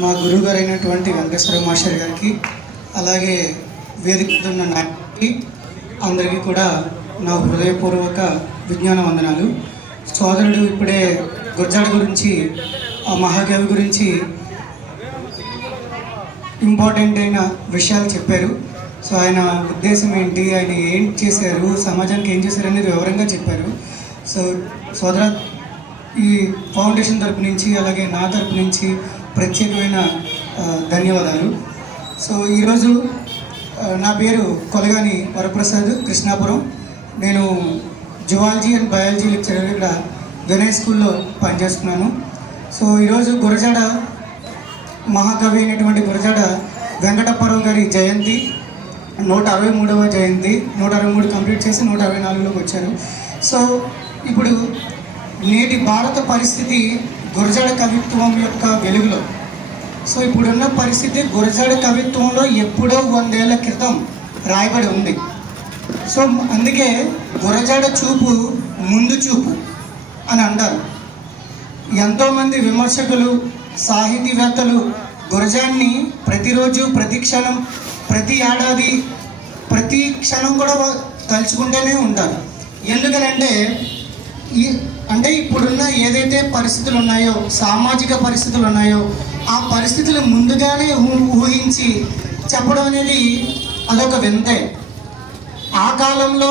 మా గురువుగారు అయినటువంటి వెంకటేశ్వర మాస్టర్ గారికి, అలాగే వేదిక ఉన్న నాయకుడికి అందరికీ కూడా నా హృదయపూర్వక విజ్ఞాన వందనాలు. సోదరుడు ఇప్పుడే గురజాడ గురించి, ఆ మహాకవి గురించి ఇంపార్టెంట్ అయిన విషయాలు చెప్పారు. సో ఆయన ఉద్దేశం ఏంటి, ఆయన ఏం చేశారు, సమాజానికి ఏం చేశారు అనేది వివరంగా చెప్పారు. సో సోదర, ఈ ఫౌండేషన్ తరపు నుంచి అలాగే నా తరపు నుంచి ప్రత్యేకమైన ధన్యవాదాలు. సో ఈరోజు నా పేరు కొలగాని వరప్రసాద్, కృష్ణాపురం. నేను జువాలజీ అండ్ బయాలజీ లెక్చరర్ ఇక్కడ వినయ్ స్కూల్లో పనిచేస్తున్నాను. సో ఈరోజు గురజాడ మహాకవి అయినటువంటి గురజాడ వెంకటప్పారావు గారి జయంతి, 163వ జయంతి. 163 కంప్లీట్ చేసి 164లోకి వచ్చారు. సో ఇప్పుడు నేటి భారత పరిస్థితి గురజాడ కవిత్వం యొక్క వెలుగులో, సో ఇప్పుడున్న పరిస్థితి గురజాడ కవిత్వంలో ఎప్పుడో 100 ఏళ్ల క్రితం రాయబడి ఉంది. సో అందుకే గురజాడ చూపు ముందు చూపు అని అంటారు. ఎంతోమంది విమర్శకులు, సాహితీవేత్తలు గురజాడ్ని ప్రతిరోజు, ప్రతి క్షణం, ప్రతి ఏడాది, ప్రతి క్షణం కూడా తలుచుకుంటూనే ఉంటారు. ఎందుకనంటే ఇప్పుడున్న ఏదైతే పరిస్థితులు ఉన్నాయో, సామాజిక పరిస్థితులు ఉన్నాయో, ఆ పరిస్థితులు ముందుగానే ఊహించి చెప్పడం అనేది అదొక వింతే. ఆ కాలంలో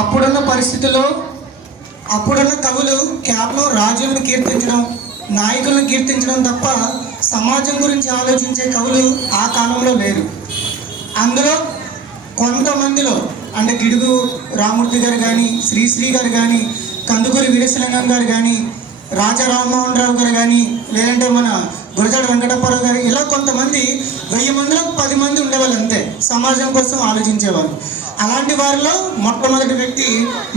అప్పుడున్న పరిస్థితుల్లో అప్పుడున్న కవులు కేవలం రాజులను కీర్తించడం, నాయకులను కీర్తించడం తప్ప సమాజం గురించి ఆలోచించే కవులు ఆ కాలంలో లేరు. అందులో కొంతమందిలో అంటే గిడుగు రామూర్తి గారు కానీ, శ్రీశ్రీ గారు కానీ, కందుకూరి వీరేశలింగం గారు కానీ, రాజా రామ్మోహన్ రావు గారు కానీ, లేదంటే మన గురజాడ వెంకటప్పారావు గారు, ఇలా కొంతమంది 1000 మందిలో 10 మంది ఉండేవాళ్ళు అంతే, సమాజం కోసం ఆలోచించేవాళ్ళు. అలాంటి వారిలో మొట్టమొదటి వ్యక్తి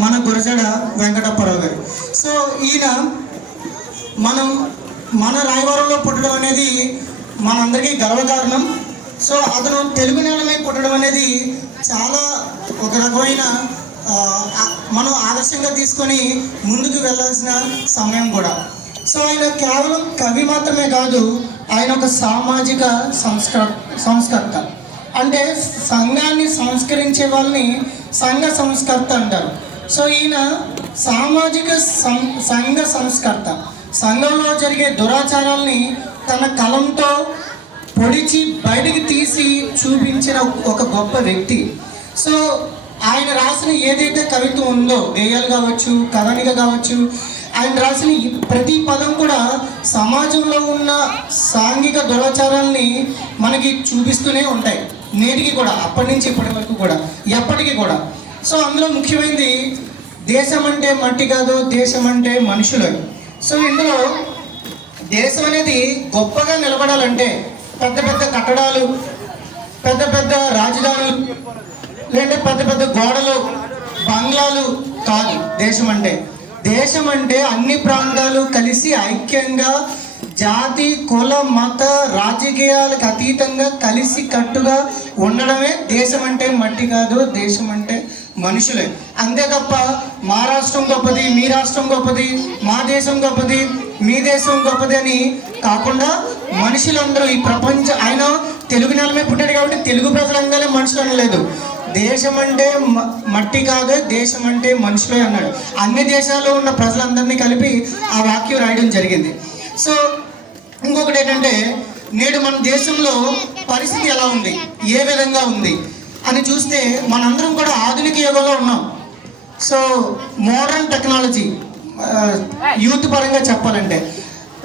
మన గురజాడ వెంకటప్పారావు గారు. సో ఈయన మన రాయవరంలో పుట్టడం అనేది మనందరికీ గర్వకారణం. సో అతను తెలుగు నేలమై పుట్టడం అనేది చాలా ఒక రకమైన మనం ఆదర్శంగా తీసుకొని ముందుకు వెళ్ళాల్సిన సమయం కూడా. సో ఆయన కేవలం కవి మాత్రమే కాదు, ఆయన ఒక సామాజిక సంస్కర్త. అంటే సంఘాన్ని సంస్కరించే వాళ్ళని సంఘ సంస్కర్త అంటారు. సో ఈయన సామాజిక సంఘ సంస్కర్త. సంఘంలో జరిగే దురాచారాల్ని తన కలంతో పొడిచి బయటికి తీసి చూపించిన ఒక గొప్ప వ్యక్తి. సో ఆయన రాసిన ఏదైతే కవిత్వం ఉందో, గేయాలు కావచ్చు, కథనిక కావచ్చు, ఆయన రాసిన ప్రతి పదం కూడా సమాజంలో ఉన్న సాంఘిక దురాచారాల్ని మనకి చూపిస్తూనే ఉంటాయి, నేటికి కూడా, అప్పటి నుంచి ఇప్పటి వరకు కూడా, ఎప్పటికీ కూడా. సో అందులో ముఖ్యమైనది దేశం అంటే మట్టి కాదు, దేశం అంటే మనుషులు. సో ఇందులో దేశం అనేది గొప్పగా నిలబడాలంటే పెద్ద పెద్ద కట్టడాలు, పెద్ద పెద్ద రాజధానులు, లేదంటే పెద్ద పెద్ద గోడలు, బంగ్లాలు కాదు దేశం అంటే అన్ని ప్రాంతాలు కలిసి ఐక్యంగా జాతి, కుల, మత, రాజకీయాలకు అతీతంగా కలిసి కట్టుగా ఉండడమే దేశం అంటే మట్టి కాదు, దేశం అంటే మనుషులే. అంతే తప్ప మా రాష్ట్రం గొప్పది, మీ రాష్ట్రం గొప్పది, మా దేశం గొప్పది, మీ దేశం గొప్పది అని కాకుండా మనుషులందరూ ఈ ఆయన తెలుగు నేలమే పుట్టాడు కాబట్టి తెలుగు ప్రజలంగానే మనుషులు అనలేదు. దేశం అంటే మట్టి కాదు, దేశం అంటే మనుషులే అన్నాడు. అన్ని దేశాల్లో ఉన్న ప్రజలందరినీ కలిపి ఆ వాక్యం రాయడం జరిగింది. సో ఇంకొకటి ఏంటంటే, నేడు మన దేశంలో పరిస్థితి ఎలా ఉంది, ఏ విధంగా ఉంది అని చూస్తే మనందరం కూడా ఆధునిక యుగంలో ఉన్నాం. సో మోడర్న్ టెక్నాలజీ, యూత్ పరంగా చెప్పాలంటే,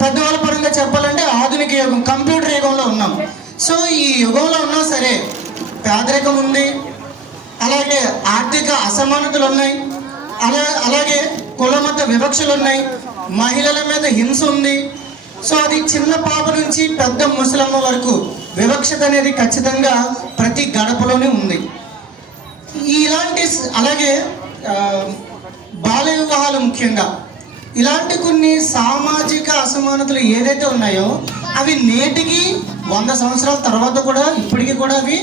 పెద్దవాళ్ళ పరంగా చెప్పాలంటే ఆధునిక యుగం, కంప్యూటర్ యుగంలో ఉన్నాం. సో ఈ యుగంలో ఉన్నా సరే పేదరికం ఉంది, అలాగే ఆర్థిక అసమానతలు ఉన్నాయి, అలాగే కులమత వివక్షలు ఉన్నాయి, మహిళల మీద హింస ఉంది. సో అది చిన్న పాప నుంచి పెద్ద ముసలమ్మ వరకు వివక్షత అనేది ఖచ్చితంగా ప్రతి గడపలోనే ఉంది. అలాగే బాల్య వివాహాలు ముఖ్యంగా, ఇలాంటి కొన్ని సామాజిక అసమానతలు ఏదైతే ఉన్నాయో అవి నేటికి 100 సంవత్సరాల తర్వాత కూడా ఇప్పటికీ కూడా అవి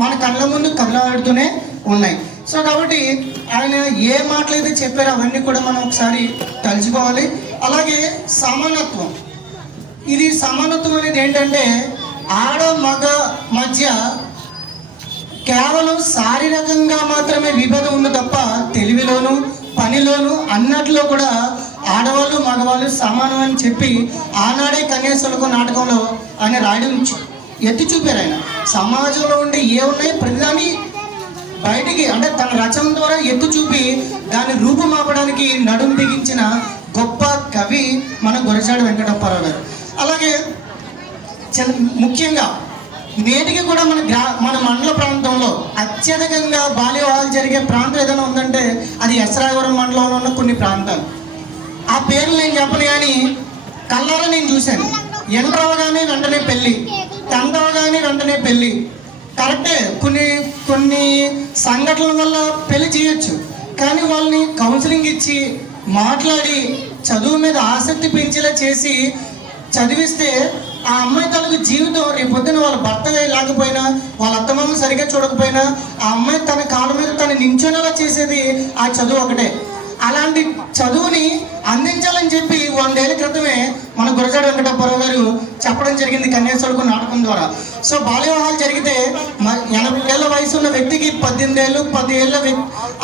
మన కళ్ళ ముందు కదలాడుతూనే ఉన్నాయి. సో కాబట్టి ఆయన ఏ మాటలైతే చెప్పారో అవన్నీ కూడా మనం ఒకసారి తలుచుకోవాలి. అలాగే సమానత్వం, ఇది సమానత్వం అనేది ఏంటంటే ఆడ మగ మధ్య కేవలం శారీరకంగా మాత్రమే విభేదం ఉంది తప్ప తెలివిలోను పనిలోను అన్నట్లో కూడా ఆడవాళ్ళు మగవాళ్ళు సమానం అని చెప్పి ఆనాడే కన్యాశుల్కం నాటకంలో ఆయన రాయడం ఎత్తి చూపారు. ఆయన సమాజంలో ఉండే ఏ ఉన్నాయి ప్రతిదాన్ని బయటికి అంటే తన రచన ద్వారా ఎత్తు చూపి దాన్ని రూపుమాపడానికి నడుం బిగించిన గొప్ప కవి మన గురజాడ వెంకటప్పారావు గారు. అలాగే ముఖ్యంగా నేటికి కూడా మన మండల ప్రాంతంలో అత్యధికంగా బాల్య వివాహాలు జరిగే ప్రాంతం ఏదైనా ఉందంటే అది ఎస్రాయవరం మండలంలో ఉన్న కొన్ని ప్రాంతాలు. ఆ పేర్లు నేను చెప్పను, కానీ కళ్ళారా నేను చూశాను. ఎంటర్ అవగానే వెంటనే పెళ్ళి, 10th అవగానే వెంటనే పెళ్ళి. కరెక్టే, కొన్ని సంఘటనల వల్ల పెళ్లి చేయొచ్చు, కానీ వాళ్ళని కౌన్సిలింగ్ ఇచ్చి మాట్లాడి చదువు మీద ఆసక్తి పెంచేలా చేసి చదివిస్తే ఆ అమ్మాయి తనకు జీవితం రేపొద్దున వాళ్ళ భర్త లేకపోయినా వాళ్ళ అత్తమామ సరిగ్గా చూడకపోయినా ఆ అమ్మాయి తన కాళ్ళ మీద తను నించునేలా చేసేది ఆ చదువు ఒకటే. అలాంటి చదువుని అందించాలని చెప్పి 100 ఏళ్ల క్రితమే మన గురజాడ వెంకటప్పారావు గారు చెప్పడం జరిగింది కన్యాశుల్కం నాటకం ద్వారా. సో బాల్య వివాహాలు జరిగితే 80 ఏళ్ళ వయసు ఉన్న వ్యక్తికి 18 ఏళ్ళు 10 ఏళ్ళ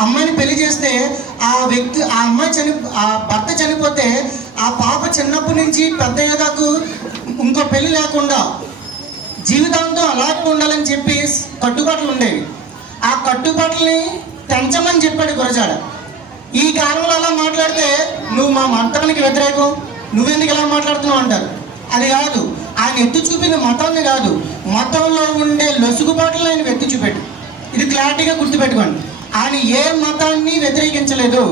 అమ్మాయిని పెళ్లి చేస్తే ఆ భర్త చనిపోతే ఆ పాప చిన్నప్పటి నుంచి పెద్ద అయ్యేదాకు ఇంకో పెళ్లి లేకుండా జీవితాంతం అలాగే ఉండాలని చెప్పి కట్టుబాట్లు ఉండేవి. ఆ కట్టుబాట్లని తెంచమని చెప్పాడు గురజాడ. ఈ కాలంలో అలా మాట్లాడితే నువ్వు మా మతానికి వ్యతిరేకం, నువ్వెందుకు ఇలా మాట్లాడుతున్నావు అంటారు. అది కాదు, ఆయన ఎత్తి చూపిన మతాన్ని కాదు, మతంలో ఉండే లొసుగుబాటులను ఆయన ఎత్తి చూపెట్టు. ఇది క్లారిటీగా గుర్తుపెట్టుకోండి. ఆయన ఏ మతాన్ని వ్యతిరేకించలేదు.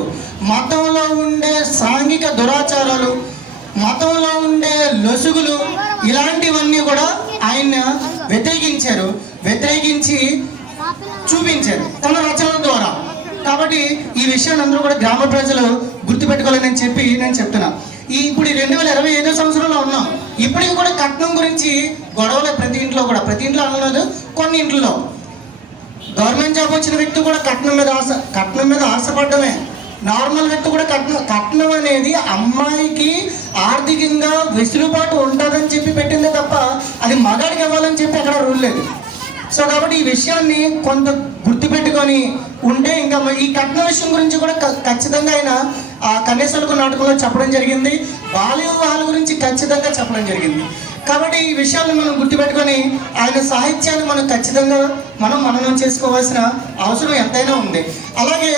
మతంలో ఉండే సాంఘిక దురాచారాలు, మతంలో ఉండే లొసుగులు ఇలాంటివన్నీ కూడా ఆయన వ్యతిరేకించి చూపించారు తన రచనల ద్వారా. కాబట్టి ఈ విషయాన్ని అందరూ కూడా గ్రామ ప్రజలు గుర్తుపెట్టుకోవాలని చెప్పి నేను చెప్తున్నా. ఇప్పుడు 2025 సంవత్సరంలో ఉన్నాం. ఇప్పటికి కూడా కట్నం గురించి గొడవలు ప్రతి ఇంట్లో అనలేదు, కొన్ని ఇంట్లో. గవర్నమెంట్ జాబ్ వచ్చిన వ్యక్తి కూడా కట్నం మీద ఆశపడ్డమే. నార్మల్ వ్యక్తి కూడా కట్నం అనేది అమ్మాయికి ఆర్థికంగా వెసులుబాటు ఉంటుందని చెప్పి పెట్టిందే తప్ప అది మగాడికి ఇవ్వాలని చెప్పి అక్కడ రూల్ లేదు. సో కాబట్టి ఈ విషయాన్ని కొంత గుర్తుపెట్టుకొని ఉంటే ఇంకా ఈ కట్న విషయం గురించి కూడా ఖచ్చితంగా ఆయన ఆ కన్యాశుల్కం నాటకంలో చెప్పడం జరిగింది. బాల్య వివాహాల గురించి ఖచ్చితంగా చెప్పడం జరిగింది. కాబట్టి ఈ విషయాన్ని మనం గుర్తుపెట్టుకొని ఆయన సాహిత్యాన్ని మనం ఖచ్చితంగా మననం చేసుకోవాల్సిన అవసరం ఎంతైనా ఉంది. అలాగే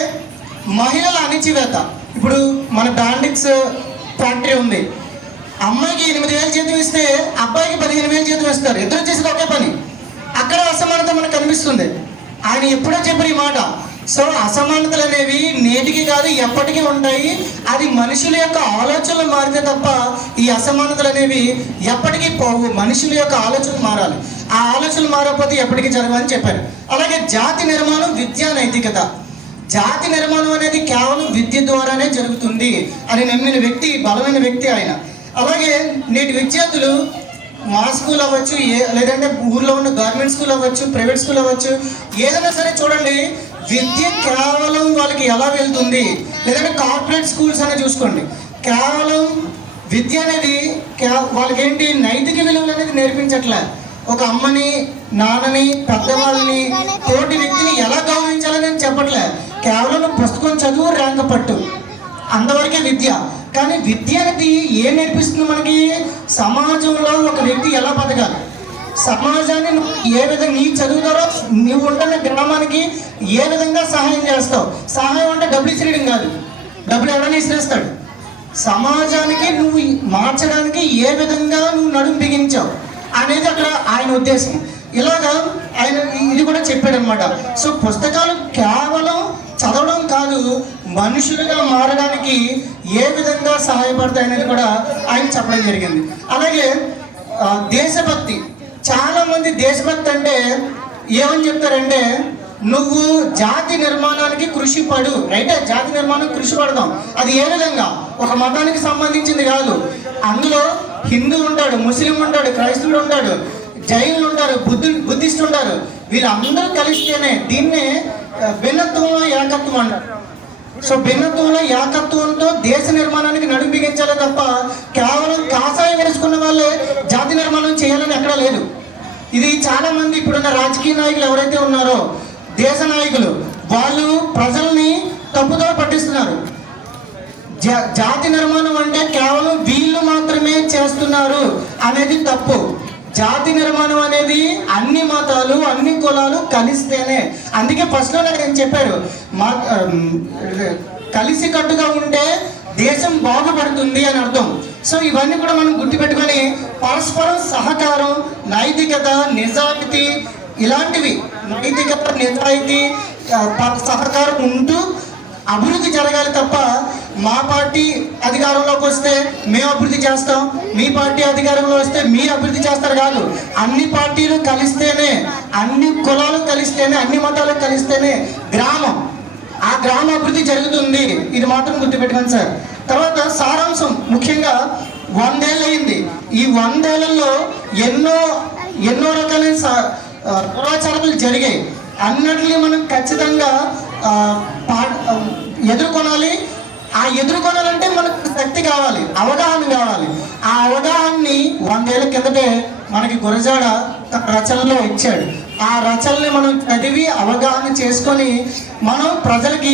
మహిళల అణిచివేత. ఇప్పుడు మన బ్యాండిక్స్ ఫ్యాక్టరీ ఉంది. అమ్మాయికి 8,000 జీతం ఇస్తే అబ్బాయికి 15,000 జీతం ఇస్తారు. ఇద్దరు చేసేది ఒకే పని. అక్కడ అసమానత మనకు కనిపిస్తుంది. ఆయన ఎప్పుడో చెప్పిన ఈ మాట. సో అసమానతలు అనేవి నేటికి కాదు, ఎప్పటికీ ఉంటాయి. అది మనుషుల యొక్క ఆలోచనలు మారితే తప్ప ఈ అసమానతలు అనేవి ఎప్పటికీ పోవు. మనుషుల యొక్క ఆలోచనలు మారాలి. ఆ ఆలోచనలు మారకపోతే ఎప్పటికీ జరగవని చెప్పారు. అలాగే జాతి నిర్మాణం, విద్యా నైతికత. జాతి నిర్మాణం అనేది కేవలం విద్య ద్వారానే జరుగుతుంది అని నమ్మిన వ్యక్తి, బలమైన వ్యక్తి ఆయన. అలాగే నేటి విద్యార్థులు మా స్కూల్ అవ్వచ్చు, లేదంటే ఊర్లో ఉన్న గవర్నమెంట్ స్కూల్ అవ్వచ్చు, ప్రైవేట్ స్కూల్ అవ్వచ్చు, ఏదైనా సరే చూడండి, విద్య కేవలం వాళ్ళకి ఎలా వెళ్తుంది. లేదంటే కార్పొరేట్ స్కూల్స్ అనేది చూసుకోండి, కేవలం విద్య అనేది వాళ్ళకి ఏంటి నైతిక విలువలు అనేది నేర్పించట్లే. ఒక అమ్మని, నాన్నని, పెద్దవాళ్ళని, తోటి వ్యక్తిని ఎలా గౌరవించాలని చెప్పట్లే. కేవలం పుస్తకం చదువు, ర్యాంక్ పట్టు, అంతవరకే విద్య. కానీ విద్య అనేది ఏం నేర్పిస్తుంది మనకి? సమాజంలో ఒక వ్యక్తి ఎలా బతకాలి, సమాజాన్ని ఏ విధంగా నీ చదువు ద్వారా నువ్వు ఉంటున్న గ్రామానికి ఏ విధంగా సహాయం చేస్తావు. సహాయం అంటే డబ్బులు ఇచ్చిరేయడం కాదు, డబ్బులు ఎవరైనా ఇసిరేస్తాడు. సమాజానికి నువ్వు మార్చడానికి ఏ విధంగా నువ్వు నడుము బిగించావు అనేది అక్కడ ఆయన ఉద్దేశం. ఇలాగా ఆయన ఇది కూడా చెప్పాడు అనమాట. సో పుస్తకాలు కేవలం చదవడం కాదు, మనుషులుగా మారడానికి ఏ విధంగా సహాయపడతాయనేది కూడా ఆయన చెప్పడం జరిగింది. అలాగే దేశభక్తి. చాలామంది దేశభక్తి అంటే ఏమని చెప్తారంటే, నువ్వు జాతి నిర్మాణానికి కృషి పడు. రైట్, జాతి నిర్మాణానికి కృషి పడదాం. అది ఏ విధంగా? ఒక మతానికి సంబంధించింది కాదు. అందులో హిందూ ఉంటాడు, ముస్లిం ఉంటాడు, క్రైస్తవుడు ఉంటాడు, జైనులు ఉంటారు, బుద్ధిస్టులు ఉంటారు. వీళ్ళందరూ కలిస్తేనే దీన్నే భిన్నత్వంలో ఏకత్వం అంటారు. సో భిన్నత్వంలో ఏకత్వంతో దేశ నిర్మాణానికి నడుము బిగించాలి తప్ప కేవలం కాషాయం వేసుకున్న వాళ్ళే జాతి నిర్మాణం చేయాలని ఎక్కడా లేదు. ఇది చాలా మంది ఇప్పుడున్న రాజకీయ నాయకులు ఎవరైతే ఉన్నారో దేశ నాయకులు వాళ్ళు ప్రజల్ని తప్పుదో పట్టిస్తున్నారు. జాతి నిర్మాణం అంటే కేవలం వీళ్ళు మాత్రమే చేస్తున్నారు అనేది తప్పు. జాతి నిర్మాణం అనేది అన్ని మతాలు అన్ని కులాలు కలిస్తేనే. అందుకే ఫస్ట్లో నేను చెప్పారు కలిసి కట్టుగా ఉంటే దేశం బాగుపడుతుంది అని అర్థం. సో ఇవన్నీ కూడా మనం గుర్తుపెట్టుకొని పరస్పరం సహకారం, నైతికత, నిజాయితీ, ఇలాంటివి నైతికత, నిజాయితీ, సహకారం ఉంటూ అభివృద్ధి జరగాలి తప్ప మా పార్టీ అధికారంలోకి వస్తే మేము అభివృద్ధి చేస్తాం, మీ పార్టీ అధికారంలో వస్తే మీరు అభివృద్ధి చేస్తారు కాదు. అన్ని పార్టీలు కలిస్తేనే, అన్ని కులాలు కలిస్తేనే, అన్ని మతాలు కలిస్తేనే ఆ గ్రామ అభివృద్ధి జరుగుతుంది. ఇది మాత్రం గుర్తుపెట్టుకోండి సార్. తర్వాత సారాంశం ముఖ్యంగా 100 ఏళ్ళు అయింది. ఈ 100 ఏళ్లలో ఎన్నో రకాలైన దురాచారాలు జరిగాయి. అన్నిటిని మనం ఖచ్చితంగా ఎదుర్కొనాలి. ఆ ఎదుర్కొనాలంటే మనకు శక్తి కావాలి, అవగాహన కావాలి. ఆ అవగాహనని 100 ఏళ్ల కిందటే మనకి గురజాడ రచనలో ఇచ్చాడు. ఆ రచనల్ని మనం చదివి అవగాహన చేసుకొని మనం ప్రజలకి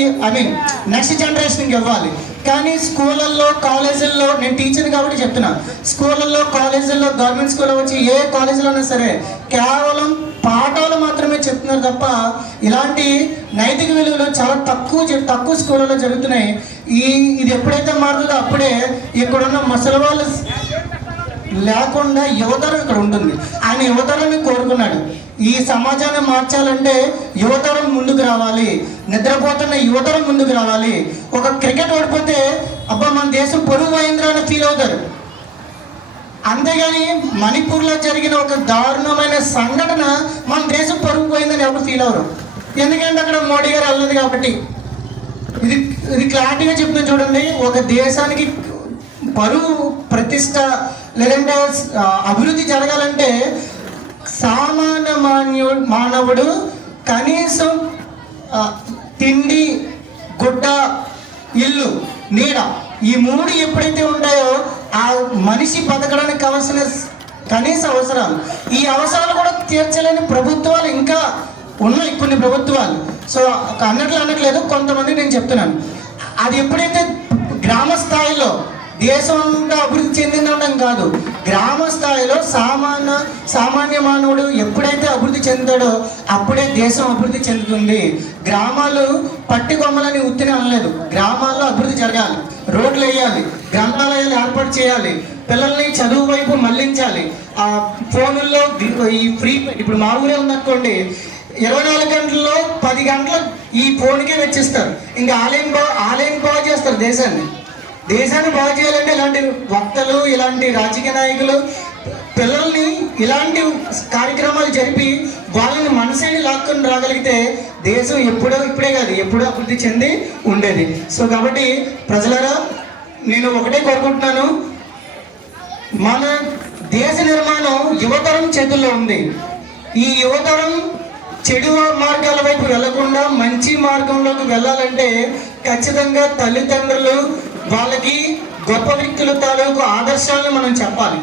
నెక్స్ట్ జనరేషన్కి ఇవ్వాలి. కానీ స్కూళ్ళల్లో, కాలేజీల్లో, నేను టీచర్ కాబట్టి చెప్తున్నా, స్కూళ్ళల్లో, కాలేజీల్లో, గవర్నమెంట్ స్కూల్లో వచ్చి ఏ కాలేజీలో అయినా సరే కేవలం పాఠాలు మాత్రమే చెప్తున్నారు తప్ప ఇలాంటి నైతిక విలువలు చాలా తక్కువ స్కూళ్ళలో జరుగుతున్నాయి. ఇది ఎప్పుడైతే మారుతుందో అప్పుడే ఇక్కడున్న ముసలి వాళ్ళు లేకుండా యువతరం ఇక్కడ ఉంటుంది. ఆయన యువతరాన్ని కోరుకున్నాడు. ఈ సమాజాన్ని మార్చాలంటే యువతరం ముందుకు రావాలి, నిద్రపోతున్న యువతరం ముందుకు రావాలి. ఒక క్రికెట్ ఓడిపోతే అబ్బా మన దేశం పొరుగు అయిందిరా అని ఫీల్ అవుతారు. అంతేగాని మణిపూర్లో జరిగిన ఒక దారుణమైన సంఘటన మన దేశం పొరుగు పోయిందని ఎవరు ఫీల్ అవరు. ఎందుకంటే అక్కడ మోడీ గారు వెళ్ళదు కాబట్టి. ఇది క్లారిటీగా చెప్తుంది చూడండి. ఒక దేశానికి పరువు, ప్రతిష్ట లేదంటే అభివృద్ధి జరగాలంటే సామాన్య మానవుడు కనీసం తిండి, గుడ్డ, ఇల్లు, నీడ, ఈ 3 ఎప్పుడైతే ఉంటాయో ఆ మనిషి బతకడానికి కావాల్సిన కనీస అవసరాలు, ఈ అవసరాలు కూడా తీర్చలేని ప్రభుత్వాలు ఇంకా ఉన్నాయి, కొన్ని ప్రభుత్వాలు. సో అనట్లేదు, కొంతమంది నేను చెప్తున్నాను. అది ఎప్పుడైతే గ్రామ స్థాయిలో దేశం అంతా అభివృద్ధి చెందిందడం కాదు, గ్రామ స్థాయిలో సామాన్య మానవుడు ఎప్పుడైతే అభివృద్ధి చెందాడో అప్పుడే దేశం అభివృద్ధి చెందుతుంది. గ్రామాలు పట్టి కొమ్మలని ఉత్తిని అనలేదు. గ్రామాల్లో అభివృద్ధి జరగాలి, రోడ్లు వేయాలి, గ్రంథాలయాలు ఏర్పాటు చేయాలి, పిల్లల్ని చదువు వైపు మళ్లించాలి. ఆ ఫోనుల్లో ఈ ఫ్రీ, ఇప్పుడు మా ఊరే ఉందనుకోండి, 24 గంటల్లో 10 గంటలు ఈ ఫోన్కే వెచ్చిస్తారు. ఇంకా ఆలయం బాగు చేస్తారు. దేశాన్ని బాగు చేయాలంటే ఇలాంటి వక్తలు, ఇలాంటి రాజకీయ నాయకులు పిల్లల్ని ఇలాంటి కార్యక్రమాలు జరిపి వాళ్ళని మనసేని లాక్కొని రాగలిగితే దేశం ఇప్పుడే కాదు ఎప్పుడూ అభివృద్ధి చెంది ఉండేది. సో కాబట్టి ప్రజలారా, నేను ఒకటే కోరుకుంటున్నాను, మన దేశ నిర్మాణం యువతరం చేతుల్లో ఉంది. ఈ యువతరం చెడు మార్గాల వైపు వెళ్లకుండా మంచి మార్గంలోకి వెళ్ళాలంటే ఖచ్చితంగా తల్లిదండ్రులు వాళ్ళకి గొప్ప వ్యక్తుల తాలూకు ఆదర్శాలను మనం చెప్పాలి,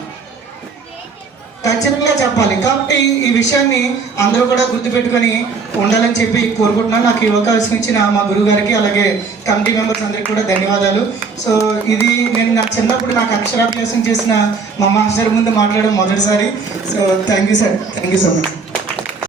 ఖచ్చితంగా చెప్పాలి. కాబట్టి ఈ విషయాన్ని అందరూ కూడా గుర్తుపెట్టుకొని ఉండాలని చెప్పి కోరుకుంటున్నాను. నాకు ఈ అవకాశం ఇచ్చిన మా గురువు గారికి, అలాగే కమిటీ మెంబర్స్ అందరికీ కూడా ధన్యవాదాలు. సో ఇది నేను చిన్నప్పుడు నాకు అక్షరాభ్యాసం చేసిన మా మాస్టర్ ముందు మాట్లాడడం మొదటిసారి. So thank you sir, thank you so much.